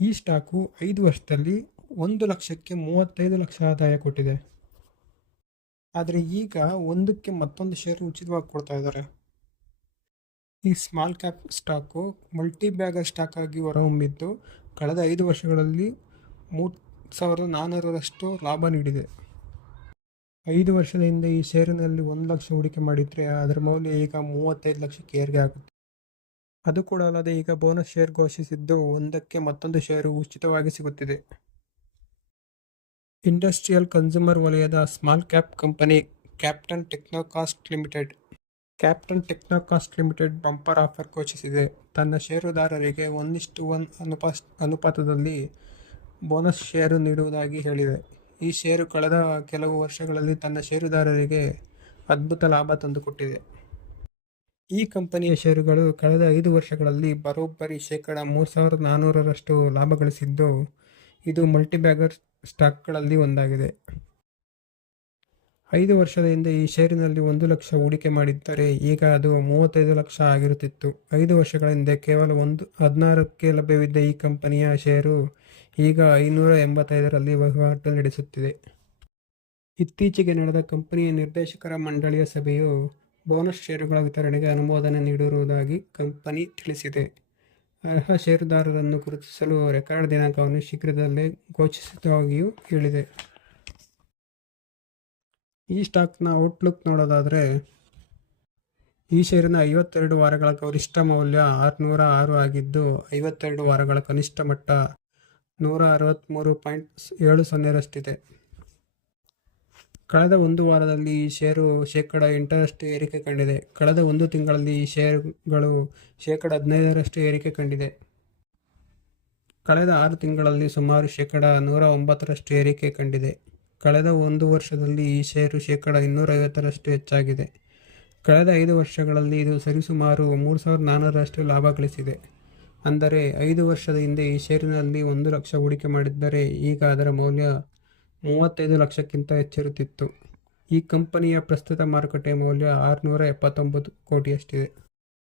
ಈ ಸ್ಟಾಕು 5 ವರ್ಷದಲ್ಲಿ 1 ಲಕ್ಷಕ್ಕೆ 35 ಲಕ್ಷ ಆದಾಯ ಕೊಟ್ಟಿದೆ. ಆದರೆ ಈಗ ಒಂದಕ್ಕೆ ಮತ್ತೊಂದು ಶೇರ್ ಉಚಿತವಾಗಿ ಕೊಡ್ತಾ ಇದ್ದಾರೆ. ಈ small cap stock multi bagger stock ಆಗಿ ಹೊರಹೊಮ್ಮಿದ್ದು ಕಳೆದ 5 ವರ್ಷಗಳಲ್ಲಿ 3400ರಷ್ಟು ಲಾಭ ನೀಡಿದೆ. 5 ವರ್ಷದ ಹಿಂದೆ ಈ ಷೇರಿನಲ್ಲಿ 1 ಲಕ್ಷ ಹೂಡಿಕೆ ಮಾಡಿದರೆ ಅದರ ಮೌಲ್ಯ ಈಗ 35 ಲಕ್ಷಕ್ಕೆ ಏರಿಕೆ ಆಗುತ್ತೆ. ಅದು ಕೂಡ ಅಲ್ಲದೆ ಈಗ ಬೋನಸ್ ಶೇರ್ ಘೋಷಿಸಿದ್ದು ಒಂದಕ್ಕೆ ಮತ್ತೊಂದು ಷೇರು ಉಚಿತವಾಗಿ ಸಿಗುತ್ತಿದೆ. ಇಂಡಸ್ಟ್ರಿಯಲ್ ಕನ್ಸ್ಯೂಮರ್ ವಲಯದ small cap company Captain Technocast limited bumper offer ಘೋಷಿಸಿದೆ. ತನ್ನ ಷೇರುದಾರರಿಗೆ 1:1 ಅನುಪಾತದಲ್ಲಿ ಬೋನಸ್ ಷೇರು ನೀಡುವುದಾಗಿ ಹೇಳಿದೆ. ಈ ಷೇರು ಕಳೆದ ಕೆಲವು ವರ್ಷಗಳಲ್ಲಿ ತನ್ನ ಷೇರುದಾರರಿಗೆ ಅದ್ಭುತ ಲಾಭ ತಂದುಕೊಟ್ಟಿದೆ. ಈ ಕಂಪನಿಯ ಷೇರುಗಳು ಕಳೆದ 5 ವರ್ಷಗಳಲ್ಲಿ ಬರೋಬ್ಬರಿ ಶೇಕಡ 3400ರಷ್ಟು ಲಾಭ ಗಳಿಸಿದ್ದು, ಇದು ಮಲ್ಟಿಬ್ಯಾಗರ್ ಸ್ಟಾಕ್ಗಳಲ್ಲಿ ಒಂದಾಗಿದೆ. 5 ವರ್ಷದ ಹಿಂದೆ ಈ ಷೇರಿನಲ್ಲಿ 1 ಲಕ್ಷ ಹೂಡಿಕೆ ಮಾಡಿದ್ದರೆ ಈಗ ಅದು 35 ಲಕ್ಷ ಆಗಿರುತ್ತಿತ್ತು. 5 ವರ್ಷಗಳ ಹಿಂದೆ ಕೇವಲ 16ಕ್ಕೆ ಲಭ್ಯವಿದ್ದ ಈ ಕಂಪನಿಯ ಷೇರು ಈಗ 585ರಲ್ಲಿ ವಹಿವಾಟು ನಡೆಸುತ್ತಿದೆ. ಇತ್ತೀಚೆಗೆ ನಡೆದ ಕಂಪನಿಯ ನಿರ್ದೇಶಕರ ಮಂಡಳಿಯ ಸಭೆಯು ಬೋನಸ್ ಷೇರುಗಳ ವಿತರಣೆಗೆ ಅನುಮೋದನೆ ನೀಡಿರುವುದಾಗಿ ಕಂಪನಿ ತಿಳಿಸಿದೆ. ಅರ್ಹ ಷೇರುದಾರರನ್ನು ಗುರುತಿಸಲು ರೆಕಾರ್ಡ್ ದಿನಾಂಕವನ್ನು ಶೀಘ್ರದಲ್ಲೇ ಘೋಷಿಸುವುದಾಗಿಯೂ ಹೇಳಿದೆ. ಈ ಸ್ಟಾಕ್ನ ಔಟ್ಲುಕ್ ನೋಡೋದಾದರೆ, ಈ ಷೇರಿನ 52 ವಾರಗಳ ಗರಿಷ್ಠ ಮೌಲ್ಯ 606 ಆಗಿದ್ದು 52 ವಾರಗಳ ಕನಿಷ್ಠ ಮಟ್ಟ 163.70ರಷ್ಟಿದೆ. ಕಳೆದ ಒಂದು ವಾರದಲ್ಲಿ ಈ ಷೇರು ಶೇಕಡ 8ರಷ್ಟು ಏರಿಕೆ ಕಂಡಿದೆ. ಕಳೆದ ಒಂದು ತಿಂಗಳಲ್ಲಿ ಈ ಷೇರುಗಳು ಶೇಕಡ 15ರಷ್ಟು ಏರಿಕೆ ಕಂಡಿದೆ. ಕಳೆದ 6 ತಿಂಗಳಲ್ಲಿ ಸುಮಾರು ಶೇಕಡ 109ರಷ್ಟು ಏರಿಕೆ ಕಂಡಿದೆ. ಕಳೆದ ಒಂದು ವರ್ಷದಲ್ಲಿ ಈ ಷೇರು ಶೇಕಡ 250ರಷ್ಟು ಹೆಚ್ಚಾಗಿದೆ. ಕಳೆದ 5 ವರ್ಷಗಳಲ್ಲಿ ಇದು ಸರಿಸುಮಾರು 3400ರಷ್ಟು ಲಾಭ ಗಳಿಸಿದೆ. ಅಂದರೆ 5 ವರ್ಷದ ಹಿಂದೆ ಈ ಷೇರಿನಲ್ಲಿ 1 ಲಕ್ಷ ಹೂಡಿಕೆ ಮಾಡಿದ್ದರೆ ಈಗ ಅದರ ಮೌಲ್ಯ 35 ಲಕ್ಷಕ್ಕಿಂತ ಹೆಚ್ಚಿರುತ್ತಿತ್ತು. ಈ ಕಂಪನಿಯ ಪ್ರಸ್ತುತ ಮಾರುಕಟ್ಟೆ ಮೌಲ್ಯ 679 ಕೋಟಿಯಷ್ಟಿದೆ.